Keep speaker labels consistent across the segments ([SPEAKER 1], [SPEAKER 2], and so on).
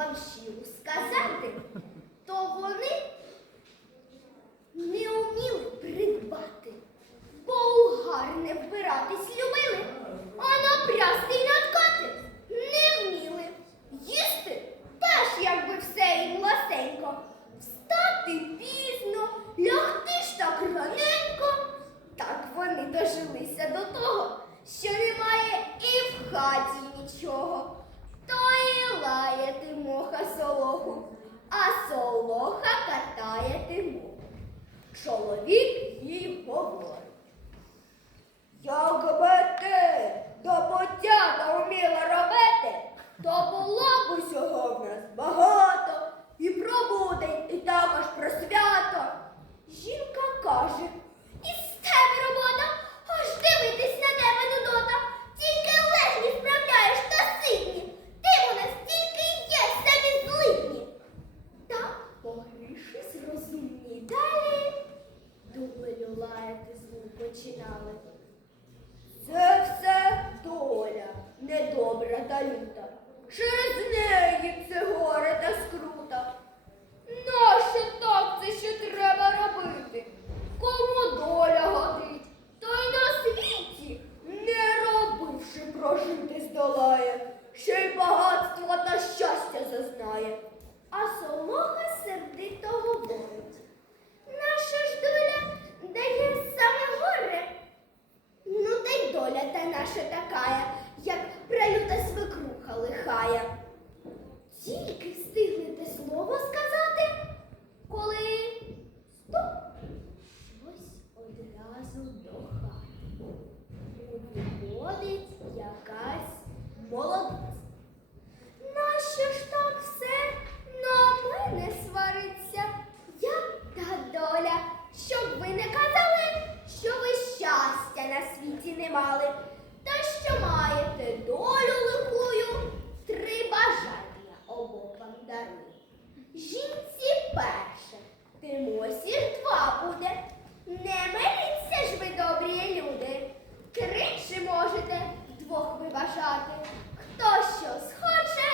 [SPEAKER 1] вам щиро сказати, то вони не вміли придбати, бо у гарне вбиратись любили. а солоха катає тиму. Чоловік їй говорить. Як ти до потяга вміла робити, то було б усього в нас багато і про будень, і також про свято. Жінка каже, із тебе роботи. зір два буде. Не миліться ж ви, добрі люди. Кричі можете вдвох вибажати. Хто що схоче,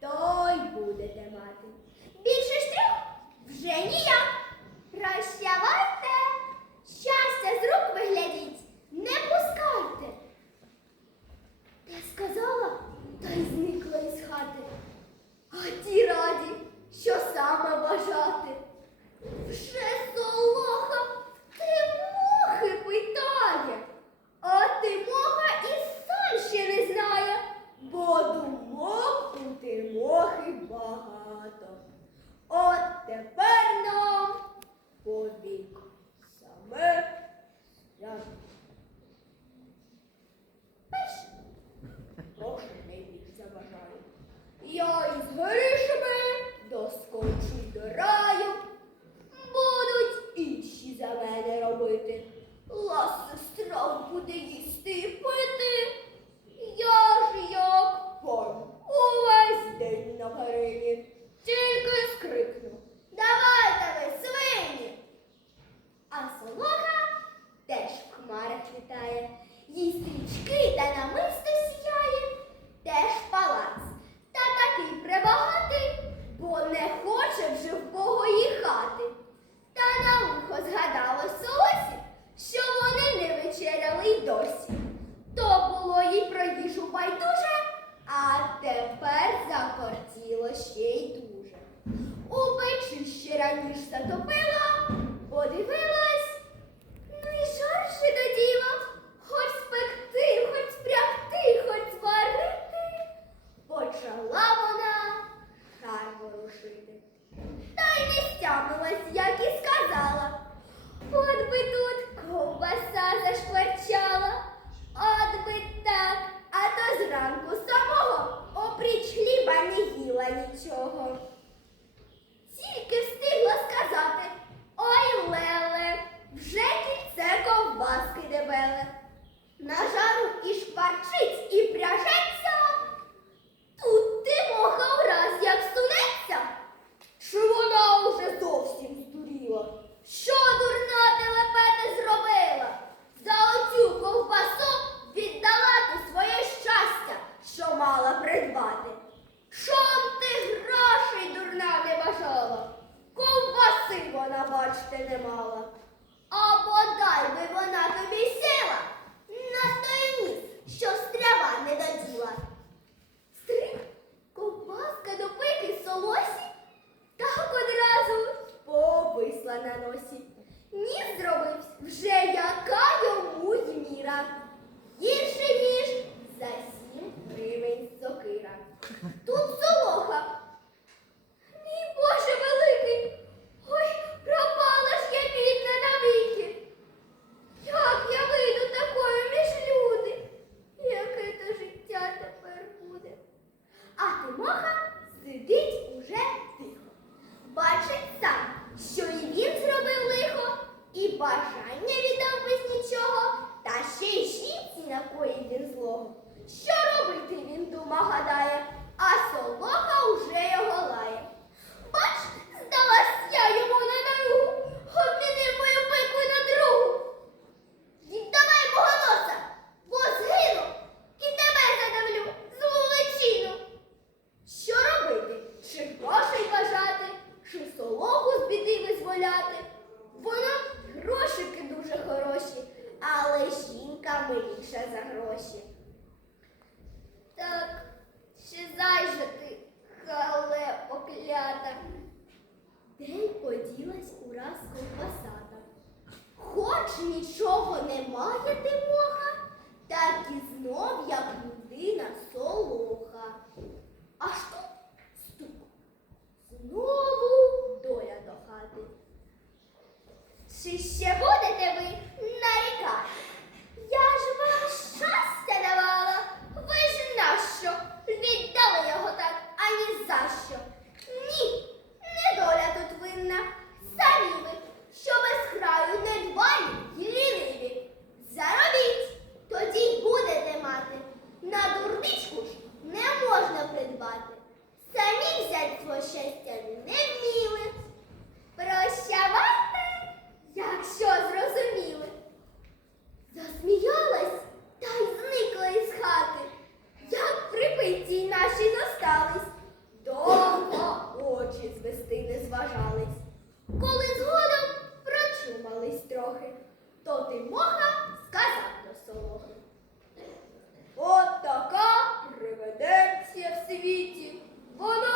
[SPEAKER 1] той будете мати. Більше ж трьох вже ніяк. затопила, подивилась, ну і шарші до діла. Хоч спекти, хоч спрягти, хоч зварити. Почала вона шар ворушити. Та й не стягнулась, як і сказала. От би тут ковбаса зашкварчала, от би так, а то зранку самого опріч хліба не їла нічого. кошти не мала. А бодай би вона тобі сіла на той ніс, що стрява не доділа. Стрик, ковбаска до пики солосі так одразу повисла на носі. Ніс зробився вже яка йому. Миліша за гроші. світі. Воно